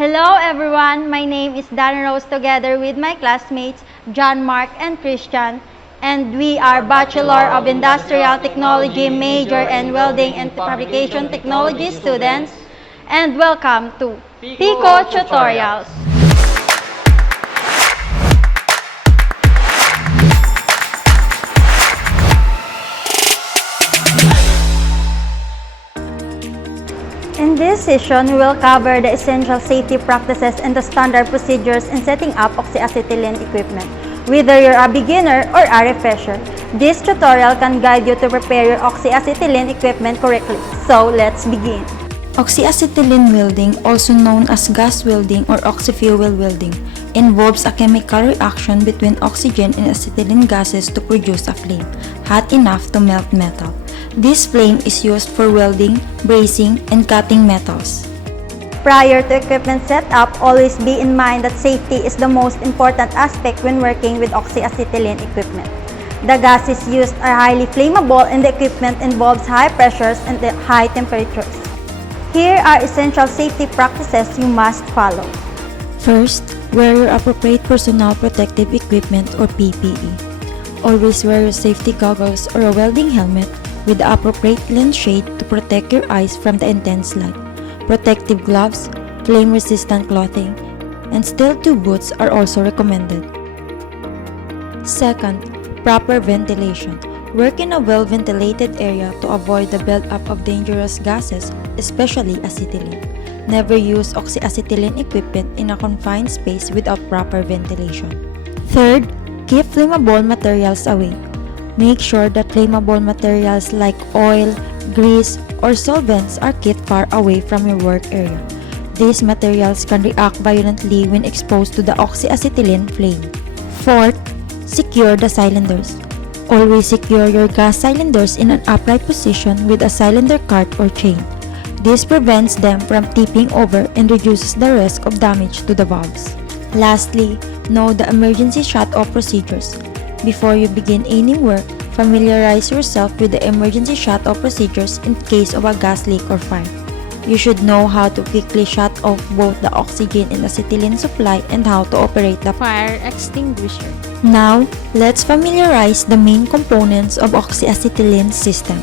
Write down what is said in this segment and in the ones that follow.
Hello everyone, my name is Darren Rose together with my classmates John, Mark, and Christian, and we are Bachelor of Industrial Technology major and Welding and Fabrication Technology students, and welcome to Pico Tutorials. In this session, we will cover the essential safety practices and the standard procedures in setting up oxyacetylene equipment. Whether you're a beginner or a refresher, this tutorial can guide you to prepare your oxyacetylene equipment correctly. So, let's begin. Oxyacetylene welding, also known as gas welding or oxyfuel welding, involves a chemical reaction between oxygen and acetylene gases to produce a flame, hot enough to melt metal. This flame is used for welding, brazing, and cutting metals. Prior to equipment setup, always be in mind that safety is the most important aspect when working with oxyacetylene equipment. The gases used are highly flammable and the equipment involves high pressures and high temperatures. Here are essential safety practices you must follow. First, wear your appropriate personal protective equipment or PPE. Always wear your safety goggles or a welding helmet with the appropriate lens shade to protect your eyes from the intense light. Protective gloves, flame-resistant clothing, and steel-toe boots are also recommended. Second, proper ventilation. Work in a well-ventilated area to avoid the buildup of dangerous gases, especially acetylene. Never use oxyacetylene equipment in a confined space without proper ventilation. Third, keep flammable materials away. Make sure that flammable materials like oil, grease, or solvents are kept far away from your work area. These materials can react violently when exposed to the oxyacetylene flame. Fourth, secure the cylinders. Always secure your gas cylinders in an upright position with a cylinder cart or chain. This prevents them from tipping over and reduces the risk of damage to the valves. Lastly, know the emergency shut-off procedures. Before you begin any work, familiarize yourself with the emergency shut-off procedures in case of a gas leak or fire. You should know how to quickly shut off both the oxygen and acetylene supply and how to operate the fire extinguisher. Now, let's familiarize the main components of oxyacetylene system.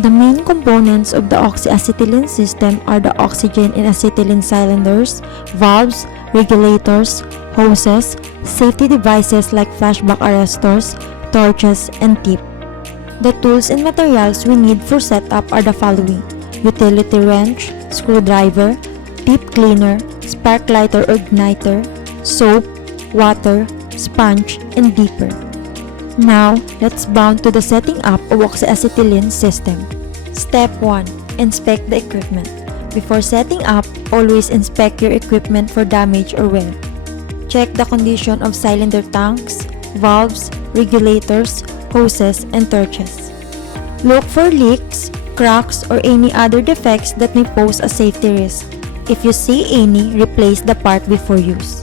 The main components of the oxyacetylene system are the oxygen and acetylene cylinders, valves, regulators, hoses, safety devices like flashback arrestors, torches, and tip. The tools and materials we need for setup are the following: utility wrench, screwdriver, tip cleaner, spark lighter or igniter, soap, water, sponge, and dipper. Now, let's bounce to the setting up of oxyacetylene system. Step 1. Inspect the equipment. Before setting up, always inspect your equipment for damage or wear. Check the condition of cylinder tanks, valves, regulators, hoses, and torches. Look for leaks, cracks, or any other defects that may pose a safety risk. If you see any, replace the part before use.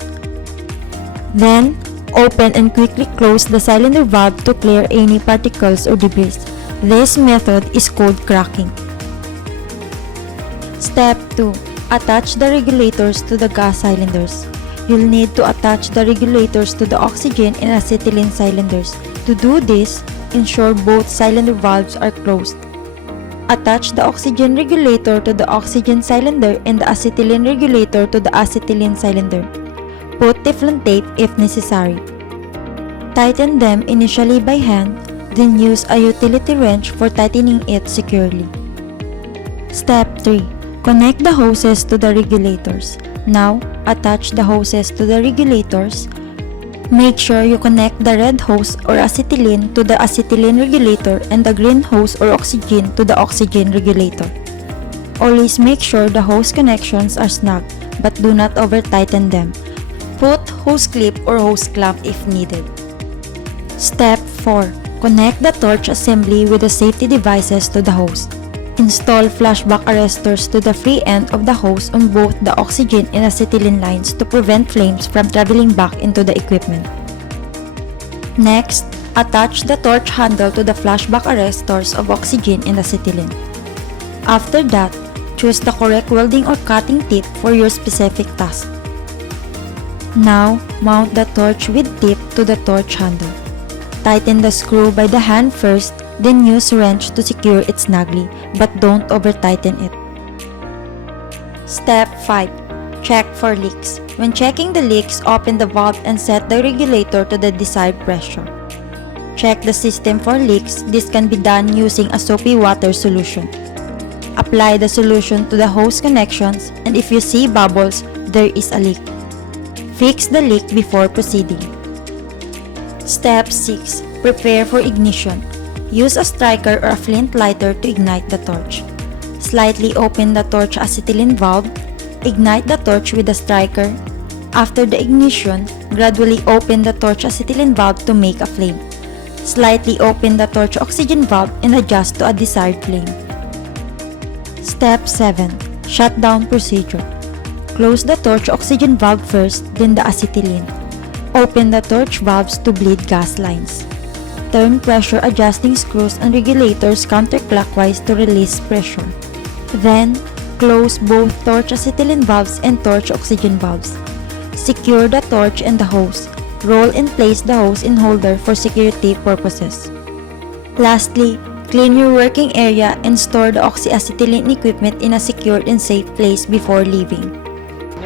Then, open and quickly close the cylinder valve to clear any particles or debris. This method is called cracking. Step 2. Attach the regulators to the gas cylinders. You'll need to attach the regulators to the oxygen and acetylene cylinders. To do this, ensure both cylinder valves are closed. Attach the oxygen regulator to the oxygen cylinder and the acetylene regulator to the acetylene cylinder. Put Teflon tape if necessary. Tighten them initially by hand, then use a utility wrench for tightening it securely. Step 3. Connect the hoses to the regulators. Now, attach the hoses to the regulators. Make sure you connect the red hose or acetylene to the acetylene regulator and the green hose or oxygen to the oxygen regulator. Always make sure the hose connections are snug, but do not over-tighten them. Put hose clip or hose clamp if needed. Step 4. Connect the torch assembly with the safety devices to the hose. Install flashback arrestors to the free end of the hose on both the oxygen and acetylene lines to prevent flames from traveling back into the equipment. Next, attach the torch handle to the flashback arrestors of oxygen and acetylene. After that, choose the correct welding or cutting tip for your specific task. Now, mount the torch with tip to the torch handle. Tighten the screw by the hand first, then use wrench to secure it snugly, but don't over-tighten it. Step 5. Check for leaks. When checking the leaks, open the valve and set the regulator to the desired pressure. Check the system for leaks. This can be done using a soapy water solution. Apply the solution to the hose connections, and if you see bubbles, there is a leak. Fix the leak before proceeding. Step 6. Prepare for ignition. Use a striker or a flint lighter to ignite the torch. Slightly open the torch acetylene valve. Ignite the torch with the striker. After the ignition, gradually open the torch acetylene valve to make a flame. Slightly open the torch oxygen valve and adjust to a desired flame. Step 7. Shutdown procedure. Close the torch oxygen valve first, then the acetylene. Open the torch valves to bleed gas lines. Turn pressure adjusting screws and regulators counterclockwise to release pressure. Then, close both torch acetylene valves and torch oxygen valves. Secure the torch and the hose. Roll and place the hose in holder for security purposes. Lastly, clean your working area and store the oxyacetylene equipment in a secured and safe place before leaving.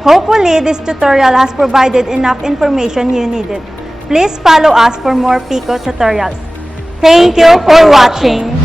Hopefully, this tutorial has provided enough information you needed. Please follow us for more PICO tutorials. Thank you for watching!